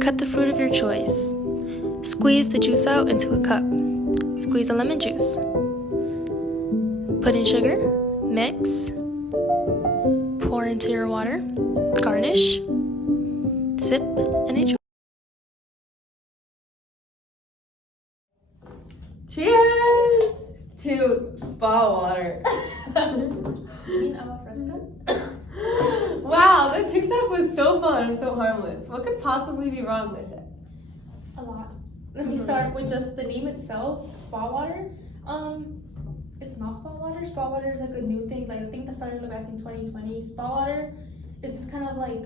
Cut the fruit of your choice. Squeeze the juice out into a cup. Squeeze the lemon juice. Put in sugar. Mix. Pour into your water. Garnish. Sip and enjoy. Cheers to spa water. You mean agua fresca? Wow, that TikTok was so fun and so harmless. What could possibly be wrong with it? A lot. Let me start with just the name itself, spa water. It's not spa water. Spa water is like a new thing. Like I think that started back in 2020. Spa water is just kind of like,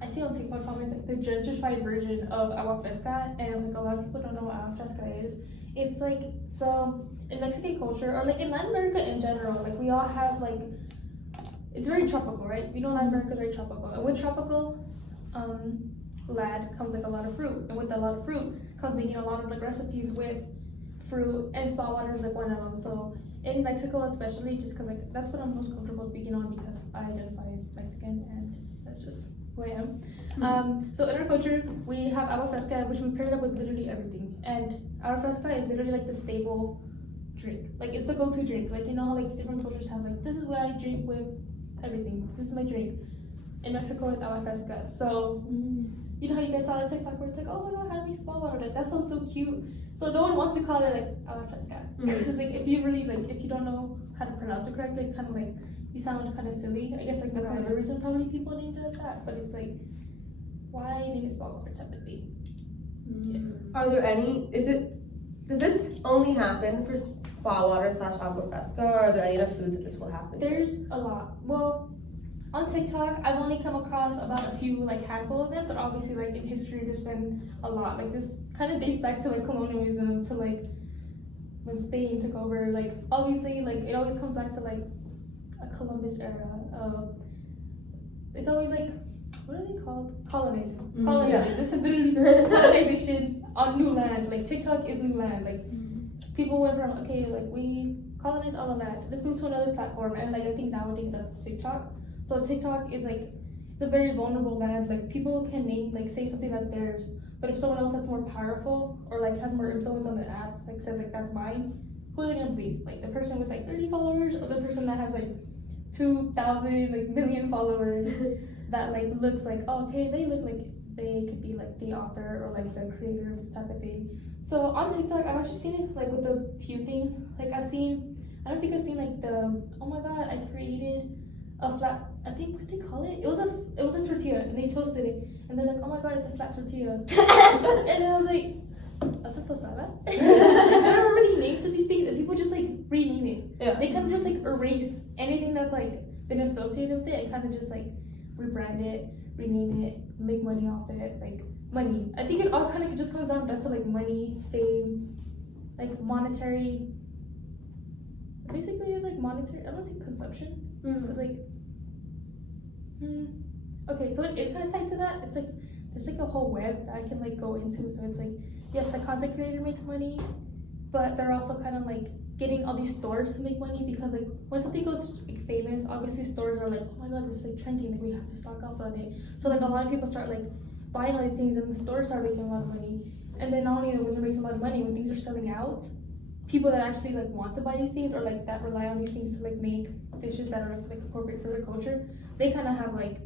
I see on TikTok comments like the gentrified version of agua fresca, and like a lot of people don't know what agua fresca is. It's like, so in Mexican culture, or like in Latin America in general, like we all have like, it's very tropical, right? We know Latin America is very tropical, and with tropical land comes like a lot of fruit, and with a lot of fruit comes making a lot of like recipes with fruit, and spa water is like one of them. So in Mexico especially, just because like that's what I'm most comfortable speaking on because I identify as Mexican and that's just who I am. So in our culture, we have agua fresca, which we pair it up with literally everything, and agua fresca is literally like the staple drink. Like it's the go-to drink. Like you know how like different cultures have like, this is what I drink with everything. This is my drink. In Mexico, it's agua fresca. So you know how you guys saw the TikTok where it's like, oh my god, how do we spa water? Like that sounds so cute. So no one wants to call it like agua fresca. Because like if you really like, if you don't know how to pronounce it correctly, it's kind of like, you sound kind of silly. I guess like that's another reason probably people named it like that. But it's like, why name it spa water type of thing? Yeah. Are there any, does this only happen for spa water / agua fresca, or are there any other foods that this will happen? There's a lot. Well, on TikTok, I've only come across about a few, like handful of them, but obviously like in history there's been a lot. Like this kind of dates back to like colonialism, to like when Spain took over. Like obviously like it always comes back to like a Columbus era. It's always like, what are they called? Colonizing. Colonizing. Yeah. This is literally colonization on new land. Like TikTok is new land. Like people went from, okay, like we colonize all of that. Let's move to another platform. And like I think nowadays that's TikTok. So TikTok is like, it's a very vulnerable land. Like people can name, like say something that's theirs, but if someone else that's more powerful or like has more influence on the app, like says like that's mine, who are they gonna believe? Like the person with like 30 followers, or the person that has like 2,000 like million followers that like looks like, oh, okay, they look like they could be like the author or like the creator of this type of thing. So on TikTok, I've actually seen it like with a few things. Like I don't think I've seen like the, oh my god, I created a flat, I think what they call it? It was a tortilla, and they toasted it, and they're like, oh my god, it's a flat tortilla. And then I was like, that's a tostada. There are already names for these things, and people just like rename it. Yeah. They kind of just like erase anything that's like been associated with it, and kind of just like rebrand it, rename it, make money off it, like money. I think it all kind of just comes down to like money, fame, like monetary. Basically, it's like monetary. I don't say consumption. Because like, okay, so it is kind of tied to that. It's like there's like a whole web that I can like go into. So it's like, yes, the content creator makes money, but they're also kind of like getting all these stores to make money, because like when something goes like famous, obviously stores are like, oh my god, this is like trending, like we have to stock up on it. So like a lot of people start like buying all these things, and the stores start making a lot of money. And then not only when they're making a lot of money, when things are selling out, people that actually like want to buy these things, or like that rely on these things to like make dishes that are like appropriate for their culture, they kind of have like,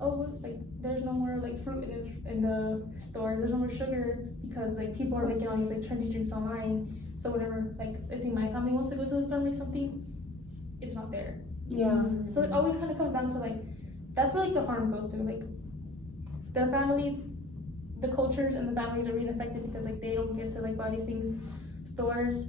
oh, like there's no more like fruit in the store, there's no more sugar, because like people are making all these like trendy drinks online. So whenever like let's say my family wants to go to the store and make something, it's not there. Yeah. So it always kind of comes down to like, that's where like the harm goes to. Like the families, the cultures and the families are being affected because like they don't get to like buy these things. Stores,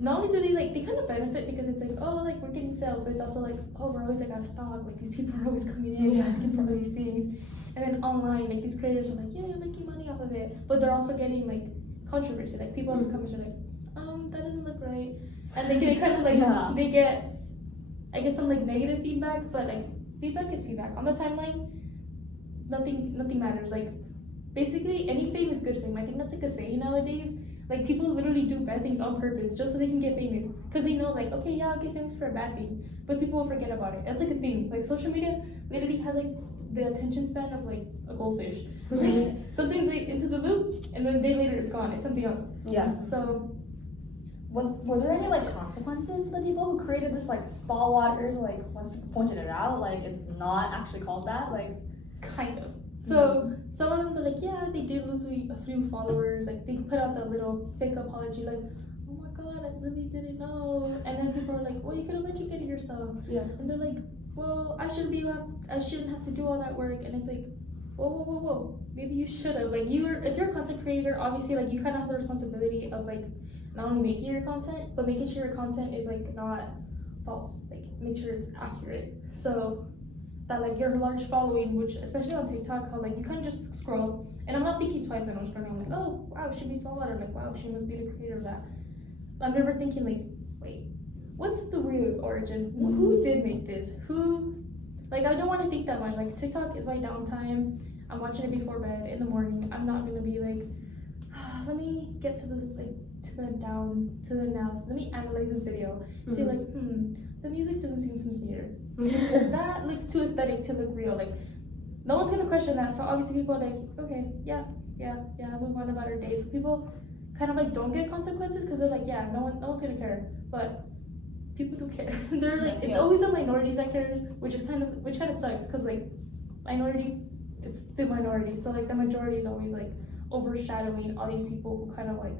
not only do they like, they kind of benefit because it's like, oh, like we're getting sales, but it's also like, oh, we're always like out of stock. Like these people are always coming in asking for all these things. And then online, like these creators are like, yeah, I'm making money off of it, but they're also getting like controversy. Like people in the comments are like, that doesn't look right, and they kind of like they get, I guess, some like negative feedback, but like feedback is feedback. On the timeline, nothing matters. Like basically any fame is good fame. I think that's like a saying nowadays. Like people literally do bad things on purpose just so they can get famous, because they know like, okay, yeah, I'll get famous for a bad thing, but people will forget about it. That's like a thing. Like social media literally has like the attention span of like a goldfish. Like, something's like into the loop, and then a day later it's gone. It's something else. Yeah. So, Was there any like consequences to the people who created this like spa water? Like once people pointed it out, like it's not actually called that. Like kind of. So some of them were like, yeah, they did lose a few followers. Like they put out that little fake apology, like, oh my god, I really didn't know. And then people are like, well, you could have educated yourself. Yeah. And they're like, well, I shouldn't have to do all that work. And it's like, whoa. Maybe you should have. Like if you're a content creator, obviously like you kind of have the responsibility of like not only making your content, but making sure your content is like not false. Like make sure it's accurate. So that like your large following, which especially on TikTok, how like you kind of just scroll, and I'm not thinking twice when I'm scrolling. I'm like, oh wow, she be Smallwater. Like wow, she must be the creator of that. I'm never thinking like, wait, what's the real origin? Who did make this? Who? Like I don't want to think that much. Like TikTok is my downtime. I'm watching it before bed in the morning. I'm not gonna be like, let me get to the now. Let me analyze this video. Say like, the music doesn't seem sincere. That looks too aesthetic to look real. Like, no one's gonna question that. So obviously people are like, okay, yeah, move on about our day. So people kind of like don't get consequences because they're like, yeah, no one's gonna care. But people do care. They're like, it's always the minorities that cares, which kind of sucks because like minority, it's the minority. So like the majority is always like overshadowing all these people who kind of like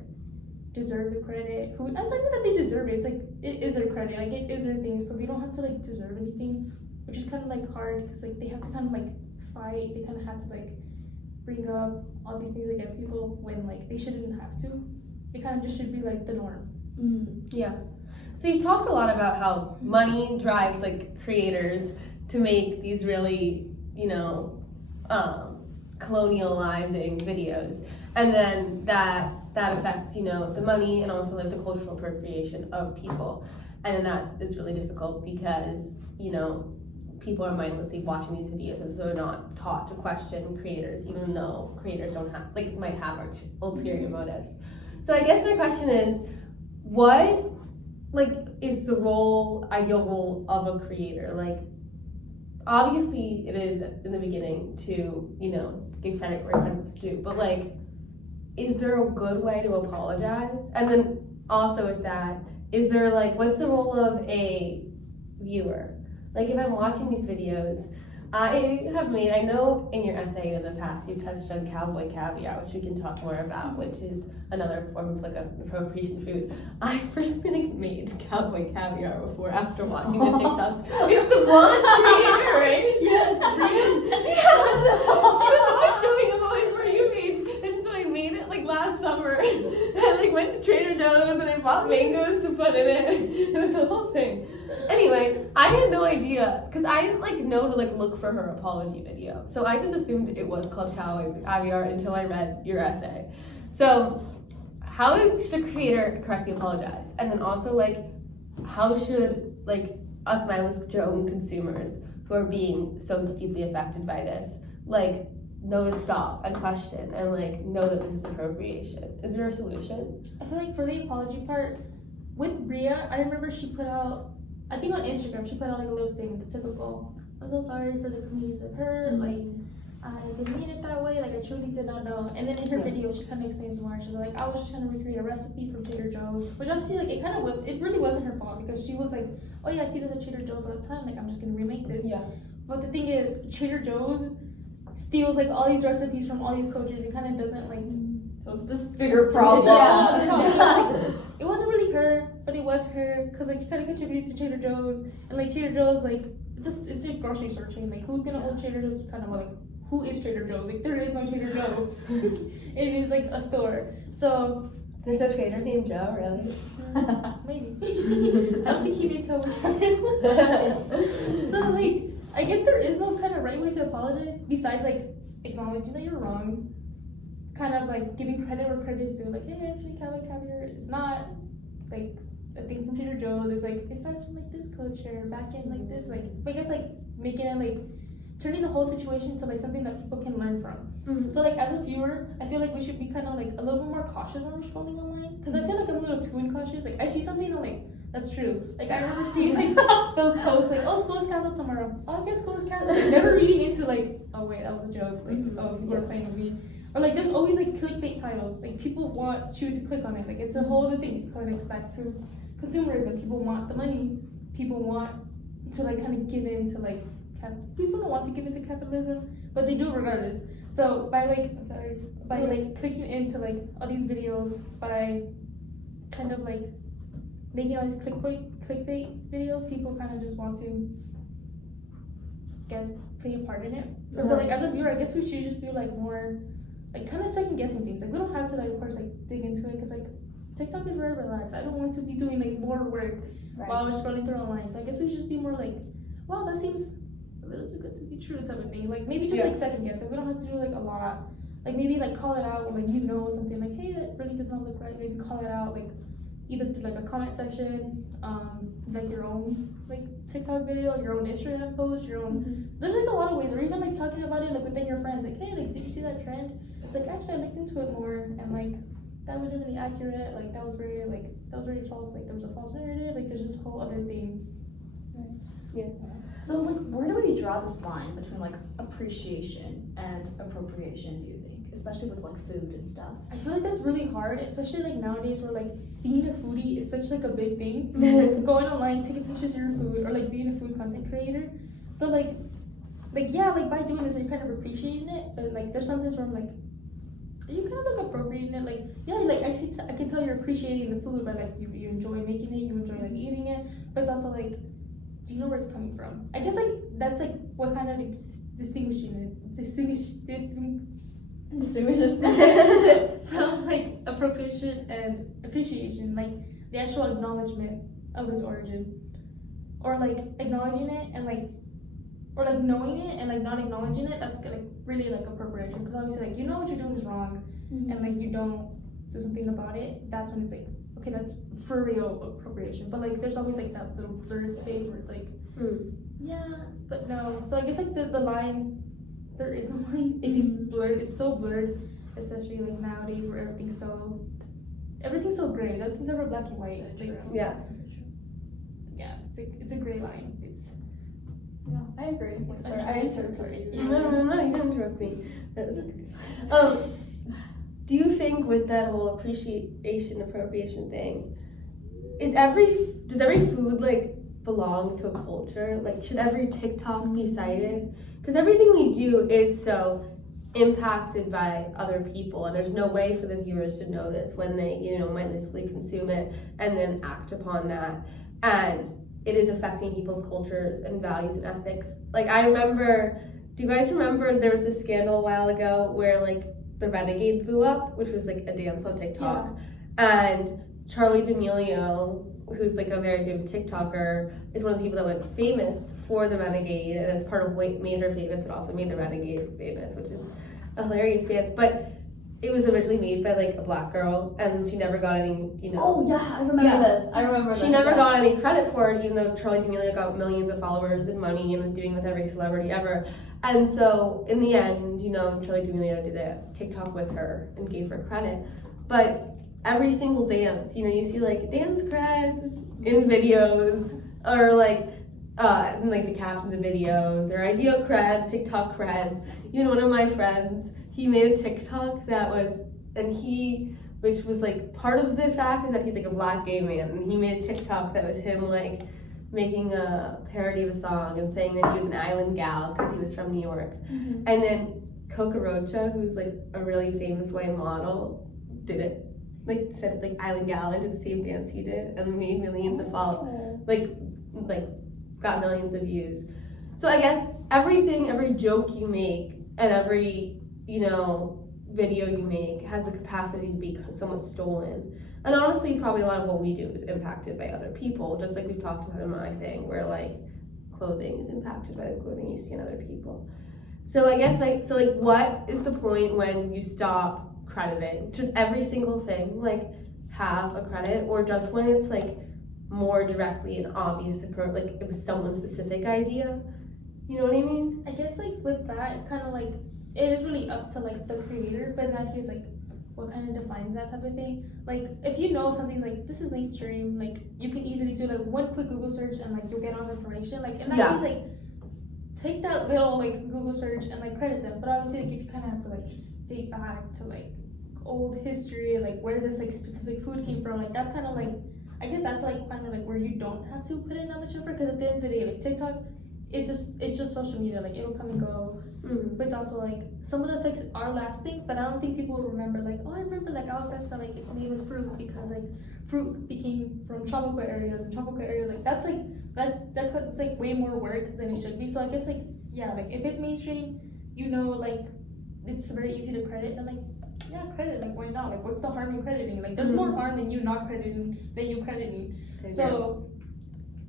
deserve the credit. Who, it's not even that they deserve it. It's like it is their credit. Like it is their thing. So they don't have to like deserve anything, which is kind of like hard because like they have to kind of like fight. They kind of have to like bring up all these things against people when like they shouldn't have to. It kind of just should be like the norm. Yeah. So you talked a lot about how money drives like creators to make these really, colonializing videos, and then that affects, the money and also like the cultural appropriation of people, and then that is really difficult because, people are mindlessly watching these videos and so they're not taught to question creators, even though creators don't have, like, might have ulterior motives. So I guess my question is, what, like, is the ideal role of a creator? Like, obviously it is in the beginning to, give credit where credit's due, but like, is there a good way to apologize? And then also with that, is there like, what's the role of a viewer? Like if I'm watching these videos, I know in your essay in the past you touched on cowboy caviar, which we can talk more about, which is another form of like an appropriation food. I personally made cowboy caviar before after watching the TikToks. It's the blonde creator, right? Yes. She was always showing up on my For You page, and so I made it like last summer. I like went to Trader Joe's and I bought mangoes to put in it. It was the whole thing. Anyway, I had no idea because I didn't like know to like look for her apology video. So I just assumed it was called cowboy caviar until I read your essay. So how should a creator correctly apologize? And then also like how should like us mindless Joe consumers who are being so deeply affected by this like know to stop and question and like know that this is appropriation? Is there a solution? I feel like for the apology part, with Bria, I remember she put out, I think on Instagram, she put out like a little statement, the typical, I'm so sorry for the communities I've hurt, like, I didn't mean it that way, like, I truly did not know. And then in her video, she kind of explains more. She's like, I was just trying to recreate a recipe from Trader Joe's, which honestly, like, it really wasn't her fault because she was like, oh yeah, I see this at Trader Joe's all the time, like, I'm just gonna remake this. Yeah. But the thing is, Trader Joe's steals like all these recipes from all these coaches. It kind of doesn't like, so it's this bigger problem. It wasn't really her, but it was her because like she kind of contributed to Trader Joe's, and like Trader Joe's like it's a grocery store chain. Like who's gonna own Trader Joe's? Kind of like who is Trader Joe's? Like there is no Trader Joe's. It is like a store. So there's no trader named Joe, really? Maybe. I don't think he made Cowboy Caviar. So like I guess there is no kind of right way to apologize besides like acknowledging that you're wrong. Kind of like giving credit where credit is due, like, hey, actually, cowboy caviar is not like a thing from Trader Joe's. It's like it's not from like this culture back in like this, like I guess like making it like turning the whole situation into like something that people can learn from. Mhm. So like as a viewer, I feel like we should be kind of like a little bit more cautious when we're scrolling online, because I feel like I'm a little too incautious. Like I see something, I'm like, that's true. Like I remember seeing like those posts like, oh, school is canceled tomorrow. Oh, I guess school is canceled. Like, never reading into like, oh wait, that was a joke. Like, oh, people are playing with me. Or like there's always like clickbait titles. Like people want you to click on it. Like it's a whole other thing. It connects back to consumerism. People want the money. People want to like kind of give in to like people don't want to give into capitalism, but they do regardless. So by like clicking into like all these videos, by kind of like making all these clickbait videos, people kind of just want to play a part in it. So like as a viewer, I guess we should just be like more like kind of second guessing things. Like we don't have to like of course like dig into it, because like TikTok is very relaxed. I don't want to be doing like more work while we're scrolling through online. So I guess we should just be more like, wow, that seems a little too good to be true type of thing. Like maybe just like second guess. Like we don't have to do like a lot. Like maybe like call it out when you know something like, hey, that really does not look right. Maybe call it out like either through like a comment section, like your own like TikTok video, your own Instagram post, your own. There's like a lot of ways, or even like talking about it like within your friends. Like, hey, like did you see that trend? It's like actually I looked into it more, and like that wasn't really accurate. Like that was very false. Like there was a false narrative. Like there's this whole other thing. Yeah. So like where do we draw this line between like appreciation and appropriation, do you think? Especially with like food and stuff. I feel like that's really hard, especially like nowadays where like being a foodie is such like a big thing. Like going online, taking pictures of your food, or like being a food content creator. So like yeah, like by doing this you're kind of appreciating it, but like there's sometimes where I'm like, are you kind of like appropriating it? Like yeah, like I can tell you're appreciating the food, but like you enjoy making it, you enjoy like eating it, but it's also like, do you know where it's coming from? I guess like that's like what kind of distinguishes it from like appropriation and appreciation, like the actual acknowledgement of its origin, or like acknowledging it and like, or like knowing it and like not acknowledging it. That's like really like appropriation, because obviously like you know what you're doing is wrong, and like you don't do something about it. That's when it's like, okay, that's for real appropriation. But like there's always like that little blurred space where it's like, yeah, but no. So I guess like the line, there is no line. It is blurred. It's so blurred, especially like nowadays where everything's so gray. Nothing's ever black and white. So like, Yeah. yeah, it's a gray line. It's I agree. Sorry, I interrupted you. No, you didn't interrupt me. That was okay. Do you think with that whole appropriation thing, does every food like belong to a culture? Like should every TikTok be cited? Because everything we do is so impacted by other people, and there's no way for the viewers to know this when they, mindlessly consume it and then act upon that. And it is affecting people's cultures and values and ethics. Like I remember, do you guys remember there was this scandal a while ago where like the Renegade blew up, which was like a dance on TikTok, and Charli D'Amelio, who's like a very famous TikToker, is one of the people that went famous for the Renegade, and it's part of what made her famous, but also made the Renegade famous, which is a hilarious dance. But it was originally made by like a black girl, and she never got any, Oh yeah, I remember this. I remember this. She never got any credit for it, even though Charli D'Amelio got millions of followers and money and was doing with every celebrity ever. And so in the end, Charli D'Amelio did a TikTok with her and gave her credit. But every single dance, you see like dance creds in videos, or like in like the captions of videos, or idea creds, TikTok creds. Even one of my friends, he made a TikTok that was, which was like part of the fact is that he's like a black gay man, and he made a TikTok that was him like making a parody of a song and saying that he was an island gal because he was from New York. And then Coca Rocha, who's like a really famous white model, did it. Like said like island gal and did the same dance he did and made millions of followers, like got millions of views. So I guess every joke you make and every video you make has the capacity to be somewhat stolen. And honestly, probably a lot of what we do is impacted by other people, just like we've talked about in my thing, where like clothing is impacted by the clothing you see in other people. So I guess what is the point when you stop crediting? Should every single thing like have a credit, or just when it's like more directly and obvious, like it was someone's specific idea? You know what I mean? I guess like with that, it's kind of like it is really up to like the creator, but in that case, like what kind of defines that type of thing? Like if you know something like this is mainstream, like you can easily do like one quick Google search and like you'll get all the information. Like in that case, like take that little like Google search and like credit them. But obviously, like if you kind of have to like date back to like old history, like where this like specific food came from, like that's kind of like I guess that's like kind of like where you don't have to put in that much effort, because at the end of the day, like TikTok, it's just social media, like it'll come and go. But it's also like some of the effects are lasting, but I don't think people will remember like, oh, I remember like agua fresca, like it's made with fruit because like fruit became from tropical areas, and tropical areas like that's like that's like way more work than it should be. So I guess like yeah, like if it's mainstream, you know, like it's very easy to credit, and like yeah, credit, like why not? Like what's the harm in crediting? Like there's more harm in you not crediting than you crediting. So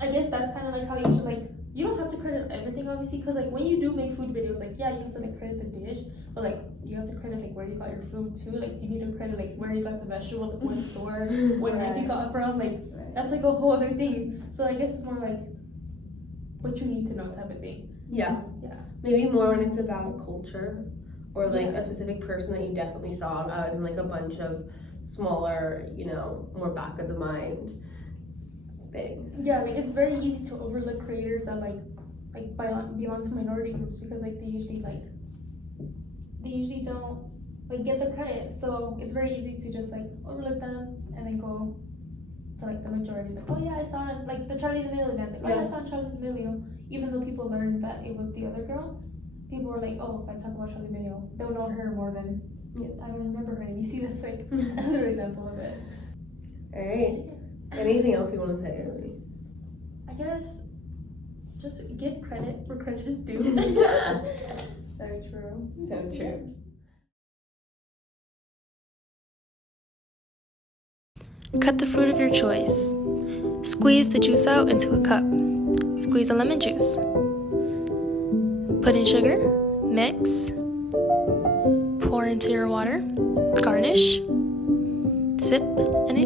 I guess that's kind of like how you should like. You don't have to credit everything, obviously, because like when you do make food videos, like yeah, you have to like credit the dish, but like you have to credit like where you got your food too. Like you need to credit like where you got the vegetable, like what store, what knife you got it from. Like that's like a whole other thing. So I guess it's more like what you need to know type of thing. Yeah. Maybe more when it's about culture or like a specific person that you definitely saw rather than like a bunch of smaller, you know, more back of the mind things. Yeah, like it's very easy to overlook creators that like belong to minority groups, because like they usually don't like get the credit. So it's very easy to just like overlook them and then go to like the majority, like, oh yeah, I saw it, like the Charlie D'Amelio dance, like, oh yeah, I saw Charlie D'Amelio, even though people learned that it was the other girl. People were like, oh, if I talk about Charlie D'Amelio, they'll know her more than I don't remember her name. You see, that's like another example of it. All right. Anything else you want to say, Emily? I guess just give credit where credit is due. So true. So true. Cut the fruit of your choice. Squeeze the juice out into a cup. Squeeze a lemon juice. Put in sugar. Mix. Pour into your water. Garnish. Sip and enjoy.